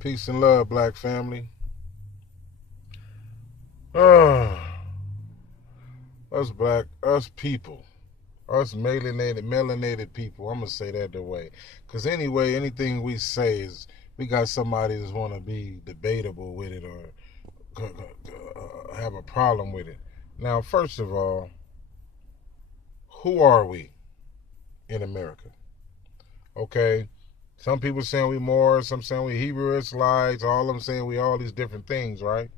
Peace and love, black family. Uh, us people, us melanated people. I'm gonna say that the way, cause anyway, anything we say is we got somebody that's want to be debatable with it or have a problem with it. Now, first of all, who are we in America? Okay, some people saying we Moors, some saying we Hebrew Israelites, all of them saying we all these different things, right?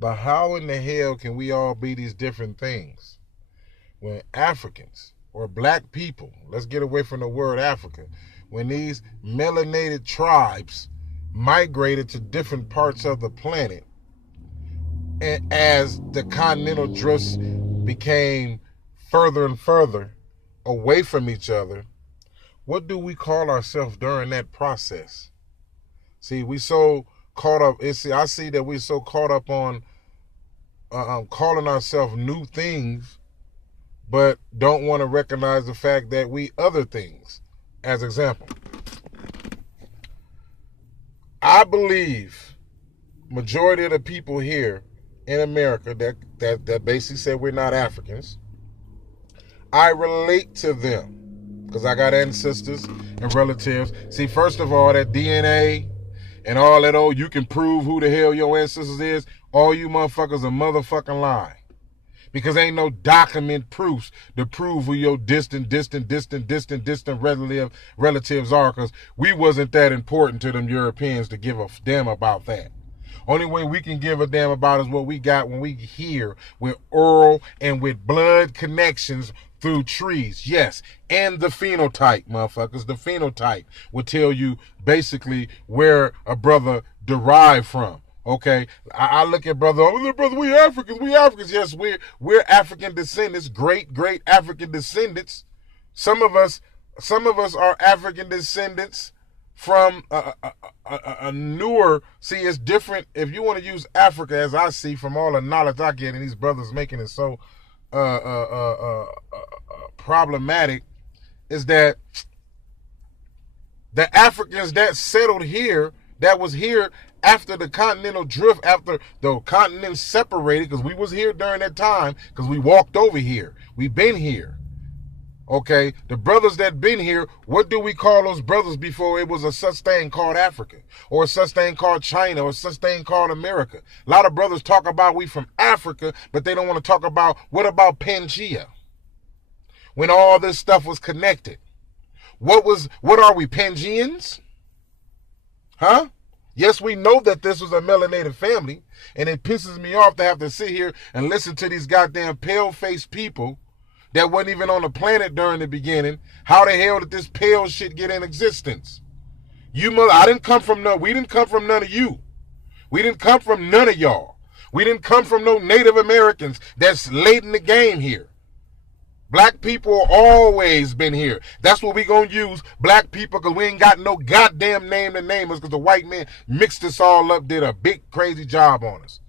But how in the hell can we all be these different things when Africans or black people, let's get away from the word Africa, when these melanated tribes migrated to different parts of the planet, and as the continental drifts became further and further away from each other, what do we call ourselves during that process? See, we so caught up. I see that we're so caught up on calling ourselves new things, but don't want to recognize the fact that we other things. As example, I believe majority of the people here in America that basically say we're not Africans, I relate to them because I got ancestors and relatives. See, first of all, that DNA and all that, oh, you can prove who the hell your ancestors is, all you motherfuckers are motherfucking lying. Because ain't no document proofs to prove who your distant relatives are, because we wasn't that important to them Europeans to give a damn about that. Only way we can give a damn about is what we got when we here with oral and with blood connections through trees. Yes, and the phenotype, motherfuckers. The phenotype will tell you basically where a brother derived from. Okay, I look at brother, we Africans. Yes, we're African descendants, great African descendants. Some of us are African descendants from a newer. See, it's different if you want to use Africa, as I see from all the knowledge I get, and these brothers making it so problematic, is that the Africans that settled here, that was here after the continental drift, after the continent separated, because we was here during that time, because we walked over here. We've been here. Okay, the brothers that been here, what do we call those brothers before it was a such thing called Africa, or a such thing called China, or such thing called America? A lot of brothers talk about we from Africa, but they don't want to talk about, what about Pangea? When all this stuff was connected. What are we, Pangeans? Huh? Yes, we know that this was a melanated family, and it pisses me off to have to sit here and listen to these goddamn pale-faced people that wasn't even on the planet during the beginning. How the hell did this pale shit get in existence? We didn't come from none of you. We didn't come from none of y'all. We didn't come from no Native Americans that's late in the game here. Black people always been here. That's what we gonna use, black people, because we ain't got no goddamn name to name us, because the white man mixed us all up, did a big crazy job on us.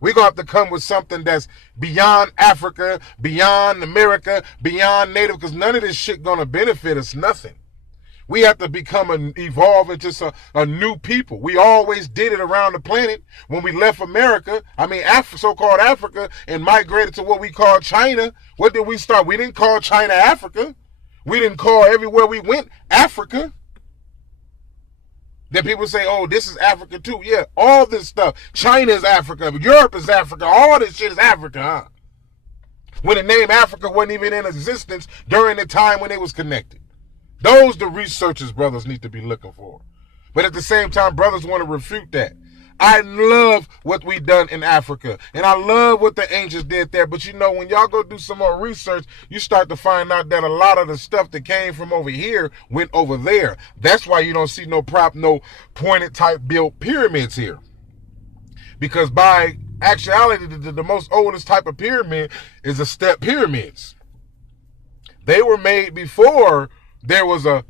We're gonna have to come with something that's beyond Africa, beyond America, beyond Native, because none of this shit gonna benefit us nothing. We have to evolve into a new people. We always did it around the planet. When we left America, so-called Africa, and migrated to what we call China, what did we start? We didn't call China Africa. We didn't call everywhere we went Africa. Then people say, oh, this is Africa too. Yeah, all this stuff. China is Africa. Europe is Africa. All this shit is Africa, huh? When the name Africa wasn't even in existence during the time when it was connected. Those the researchers brothers need to be looking for. But at the same time, brothers want to refute that. I love what we done in Africa. And I love what the ancients did there. But you know, when y'all go do some more research, you start to find out that a lot of the stuff that came from over here went over there. That's why you don't see no pointed type built pyramids here. Because by actuality, the most oldest type of pyramid is the step pyramids. They were made before there was a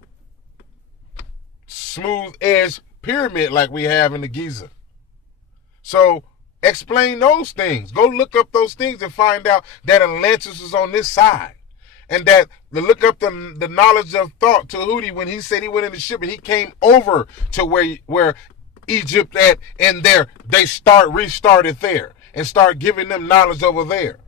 smooth edge pyramid like we have in the Giza. So explain those things. Go look up those things and find out that Atlantis was on this side. And that look up the knowledge of thought to Hootie when he said he went in the ship and he came over to where Egypt at, and they restarted there and start giving them knowledge over there.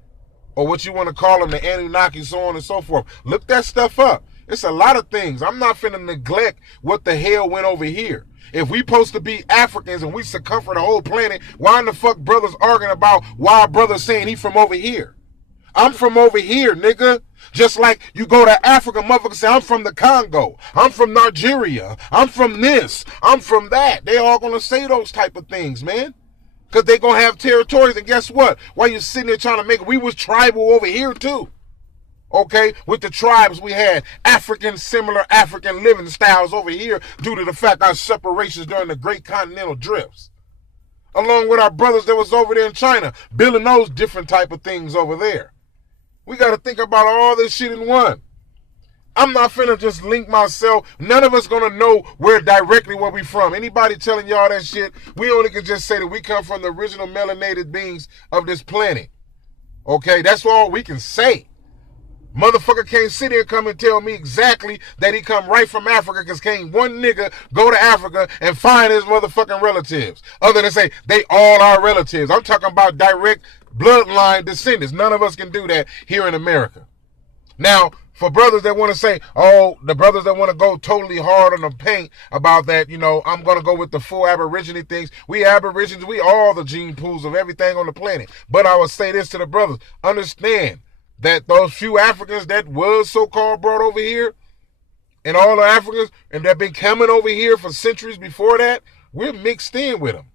Or what you want to call them, the Anunnaki, so on and so forth. Look that stuff up. It's a lot of things. I'm not finna neglect what the hell went over here. If we supposed to be Africans and we circumfer the whole planet, why in the fuck brothers arguing about why brothers saying he from over here? I'm from over here, nigga. Just like you go to Africa, motherfuckers say, I'm from the Congo. I'm from Nigeria. I'm from this. I'm from that. They all gonna say those type of things, man. Because they gonna have territories. And guess what? While you sitting there trying to make it, we was tribal over here too. Okay? With the tribes we had similar African living styles over here due to the fact our separations during the Great Continental Drifts. Along with our brothers that was over there in China, building those different type of things over there. We got to think about all this shit in one. I'm not finna just link myself. None of us gonna know directly where we from. Anybody telling y'all that shit, we only can just say that we come from the original melanated beings of this planet. Okay, that's all we can say. Motherfucker can't sit here and come and tell me exactly that he come right from Africa, because can't one nigga go to Africa and find his motherfucking relatives. Other than say, they all are relatives. I'm talking about direct bloodline descendants. None of us can do that here in America. Now, for brothers that want to say, oh, the brothers that want to go totally hard on the paint about that, I'm going to go with the full Aborigine things. We Aborigines, we all the gene pools of everything on the planet. But I would say this to the brothers. Understand that those few Africans that was so-called brought over here, and all the Africans and that been coming over here for centuries before that, we're mixed in with them.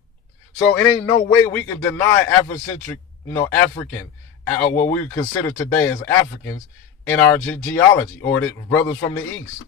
So it ain't no way we can deny Afrocentric, African, what we consider today as Africans in our geology, or the brothers from the East.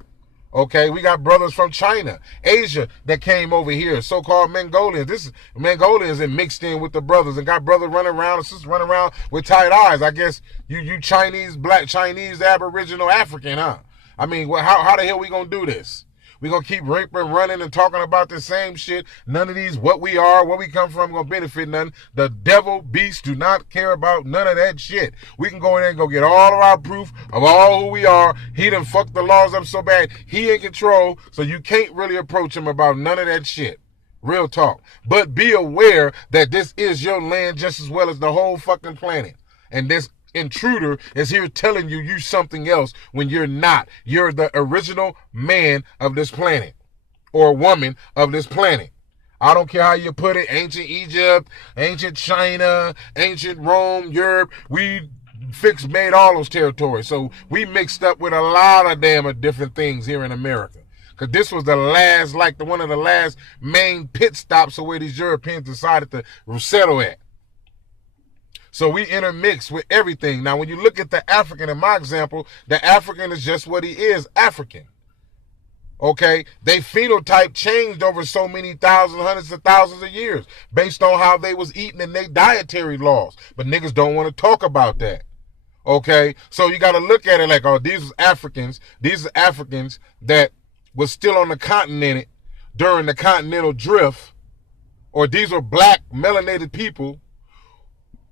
Okay, we got brothers from China, Asia that came over here, so-called Mongolians. This is Mongolians and mixed in with the brothers, and got brothers running around and sisters running around with tight eyes. I guess you Chinese, black Chinese, Aboriginal African, huh? I mean, how the hell we gonna do this? We gonna keep raping, running, and talking about the same shit. None of these, what we are, where we come from, gonna benefit none. The devil, beast, do not care about none of that shit. We can go in there and go get all of our proof of all who we are. He done fucked the laws up so bad, he in control, so you can't really approach him about none of that shit. Real talk. But be aware that this is your land just as well as the whole fucking planet. And this intruder is here telling you something else when you're not. You're the original man of this planet, or woman of this planet. I don't care how you put it. Ancient Egypt, ancient China, ancient Rome, Europe. We made all those territories. So we mixed up with a lot of damn different things here in America. Because this was one of the last main pit stops of where these Europeans decided to settle at. So we intermix with everything. Now, when you look at the African, in my example, the African is just what he is, African. Okay? They phenotype changed over so many hundreds of thousands of years based on how they was eating and their dietary laws. But niggas don't want to talk about that. Okay? So you got to look at it like, oh, these are Africans. These are Africans that was still on the continent during the continental drift. Or these are black melanated people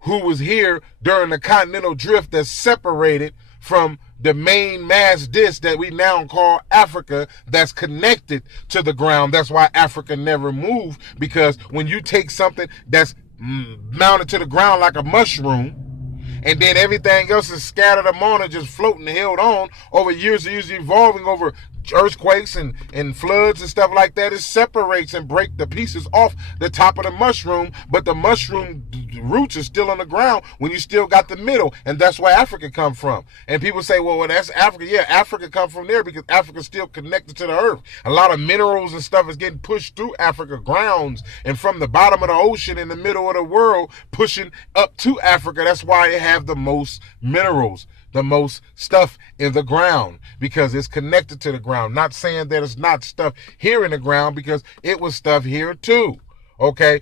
who was here during the continental drift that separated from the main mass disk that we now call Africa, that's connected to the ground. That's why Africa never moved, because when you take something that's mounted to the ground like a mushroom, and then everything else is scattered among it, just floating and held on over years, evolving over earthquakes and floods and stuff like that, it separates and breaks the pieces off the top of the mushroom, but the mushroom roots are still on the ground when you still got the middle, and that's where Africa come from. And people say, well, that's Africa. Yeah, Africa come from there because Africa's still connected to the earth. A lot of minerals and stuff is getting pushed through Africa grounds and from the bottom of the ocean in the middle of the world pushing up to Africa. That's why they have the most minerals, the most stuff in the ground, because it's connected to the ground. Not saying that it's not stuff here in the ground, because it was stuff here too. Okay?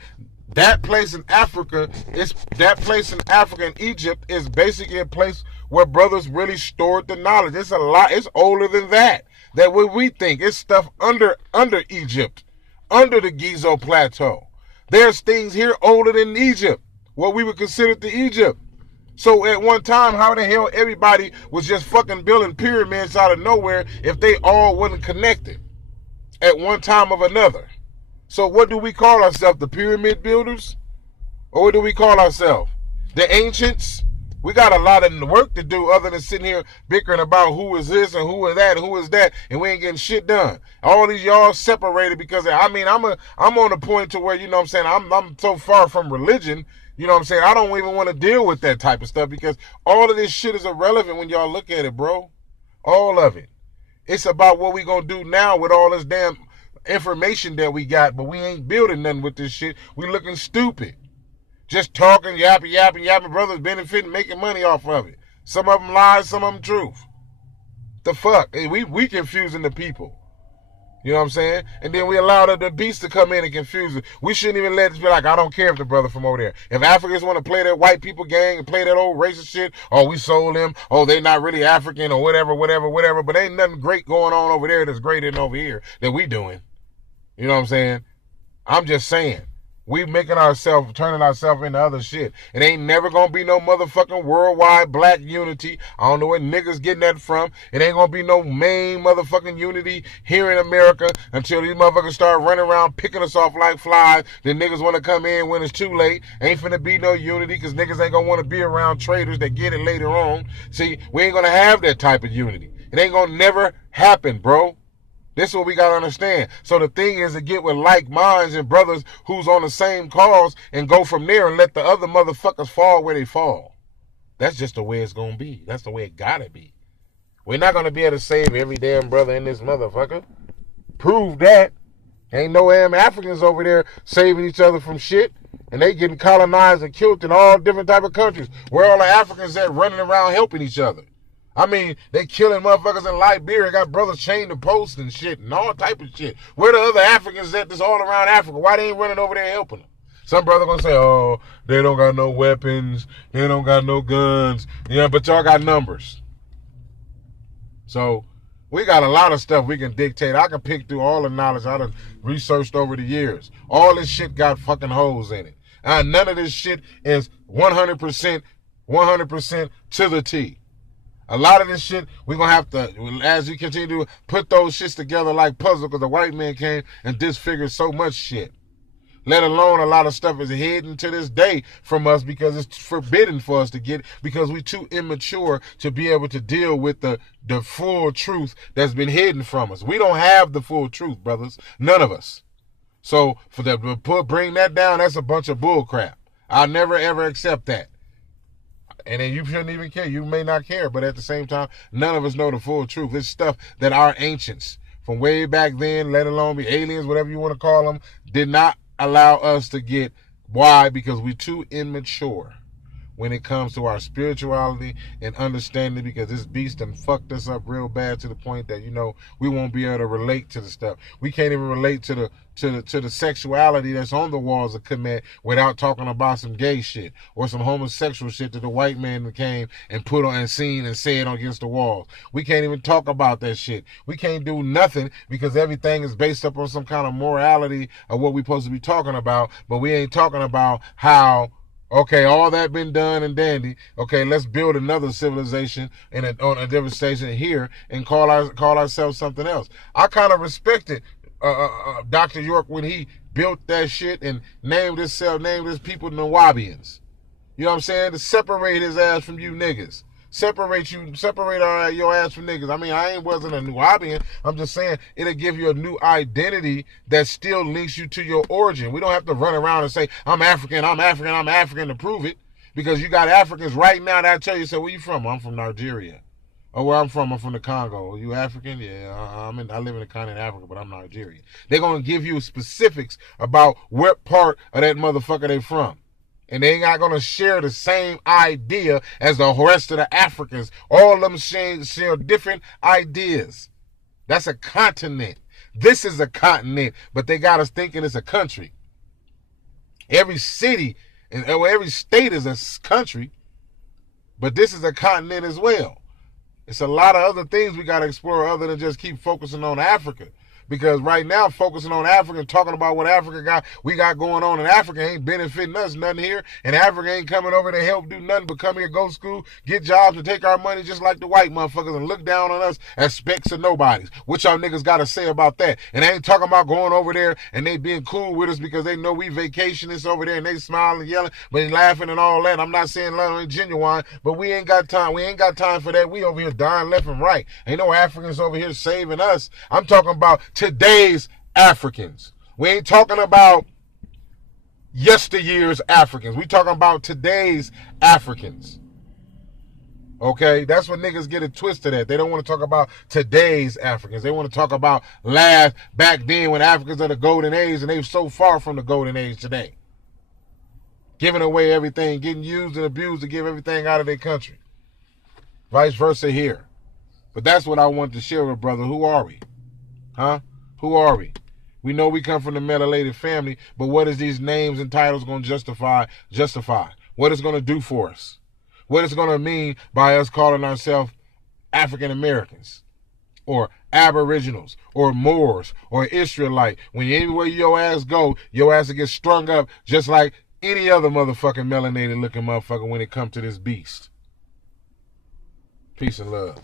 That place in Africa, in Egypt, is basically a place where brothers really stored the knowledge. It's it's older than that. That what we think, it's stuff under Egypt, under the Gizo Plateau. There's things here older than Egypt, what we would consider the Egypt. So at one time, how the hell everybody was just fucking building pyramids out of nowhere if they all wasn't connected at one time or another? So what do we call ourselves? The pyramid builders? Or what do we call ourselves? The ancients? We got a lot of work to do other than sitting here bickering about who is this and who is that and who is that, and we ain't getting shit done. All these y'all separated because I'm on the point to where, you know what I'm saying, I'm so far from religion, you know what I'm saying, I don't even want to deal with that type of stuff because all of this shit is irrelevant when y'all look at it, bro. All of it. It's about what we gonna do now with all this damn information that we got, but we ain't building nothing with this shit. We looking stupid. Just talking, yapping, brothers benefiting, making money off of it. Some of them lies, some of them truth. The fuck? We confusing the people. You know what I'm saying? And then we allow the beast to come in and confuse it. We shouldn't even let it be like, I don't care if the brother from over there. If Africans want to play that white people gang and play that old racist shit, oh, we sold them, oh, they not really African or whatever, but ain't nothing great going on over there that's greater than over here that we doing. You know what I'm saying? I'm just saying. We making ourselves, turning ourselves into other shit. It ain't never gonna be no motherfucking worldwide black unity. I don't know where niggas getting that from. It ain't gonna be no main motherfucking unity here in America until these motherfuckers start running around picking us off like flies. Then niggas wanna come in when it's too late. Ain't finna be no unity because niggas ain't gonna wanna be around traitors that get it later on. See, we ain't gonna have that type of unity. It ain't gonna never happen, bro. This is what we got to understand. So the thing is to get with like minds and brothers who's on the same cause and go from there and let the other motherfuckers fall where they fall. That's just the way it's going to be. That's the way it got to be. We're not going to be able to save every damn brother in this motherfucker. Prove that. Ain't no damn Africans over there saving each other from shit. And they getting colonized and killed in all different type of countries. Where all the Africans at running around helping each other? I mean, they killing motherfuckers in Liberia, got brothers chained to posts and shit and all type of shit. Where the other Africans at that's all around Africa? Why they ain't running over there helping them? Some brother gonna say, oh, they don't got no weapons, they don't got no guns. Yeah, but y'all got numbers. So, we got a lot of stuff we can dictate. I can pick through all the knowledge I done researched over the years. All this shit got fucking holes in it. And none of this shit is 100% to the T. A lot of this shit, we're going to have to, as we continue to put those shits together like puzzle, because the white man came and disfigured so much shit. Let alone a lot of stuff is hidden to this day from us because it's forbidden for us to get, because we're too immature to be able to deal with the full truth that's been hidden from us. We don't have the full truth, brothers. None of us. So for that, bring that down, that's a bunch of bull crap. I'll never ever accept that. And then you shouldn't even care. You may not care, but at the same time, none of us know the full truth. It's stuff that our ancients, from way back then, let alone the aliens, whatever you want to call them, did not allow us to get. Why? Because we're too immature when it comes to our spirituality and understanding, because this beast done fucked us up real bad to the point that, you know, we won't be able to relate to the stuff. We can't even relate to the sexuality that's on the walls of Kemet without talking about some gay shit or some homosexual shit that the white man came and put on and seen and said against the walls. We can't even talk about that shit. We can't do nothing because everything is based up on some kind of morality of what we're supposed to be talking about, but we ain't talking about how, okay, all that been done and dandy. Okay, let's build another civilization on a different station here and call ourselves something else. I kind of respected Dr. York when he built that shit and named his people Nawabians. You know what I'm saying? To separate his ass from you niggas. Separate your ass from niggas. I mean, I wasn't a Nubian. I'm just saying it'll give you a new identity that still links you to your origin. We don't have to run around and say, I'm African to prove it. Because you got Africans right now that tell you, so where you from? I'm from Nigeria. Oh, where I'm from the Congo. Are you African? Yeah, I live in the continent of Africa, but I'm Nigerian. They're going to give you specifics about what part of that motherfucker they from. And they not going to share the same idea as the rest of the Africans. All of them share different ideas. That's a continent. This is a continent, but they got us thinking it's a country. Every city and every state is a country, but this is a continent as well. It's a lot of other things we got to explore other than just keep focusing on Africa. Because right now, focusing on Africa, talking about what we got going on in Africa ain't benefiting us nothing here. And Africa ain't coming over to help do nothing but come here, go to school, get jobs, and take our money just like the white motherfuckers and look down on us as specks of nobodies. What y'all niggas got to say about that? And I ain't talking about going over there and they being cool with us because they know we vacationists over there and they smiling, yelling, but laughing and all that. I'm not saying love ain't genuine, but we ain't got time. We ain't got time for that. We over here dying left and right. Ain't no Africans over here saving us. I'm talking about today's Africans. We ain't talking about yesteryear's Africans. We talking about today's Africans. Okay, that's what niggas get it twisted at. They don't want to talk about today's Africans. They want to talk about back then when Africans are the golden age, and they're so far from the golden age today. Giving away everything, getting used and abused to give everything out of their country. Vice versa here. But that's what I want to share with brother. Who are we? Huh? Who are we? We know we come from the melanated family, but what is these names and titles going to justify? What it's going to do for us? What it's going to mean by us calling ourselves African Americans or Aboriginals or Moors or Israelite? When anywhere your ass go, your ass will get strung up just like any other motherfucking melanated looking motherfucker when it comes to this beast. Peace and love.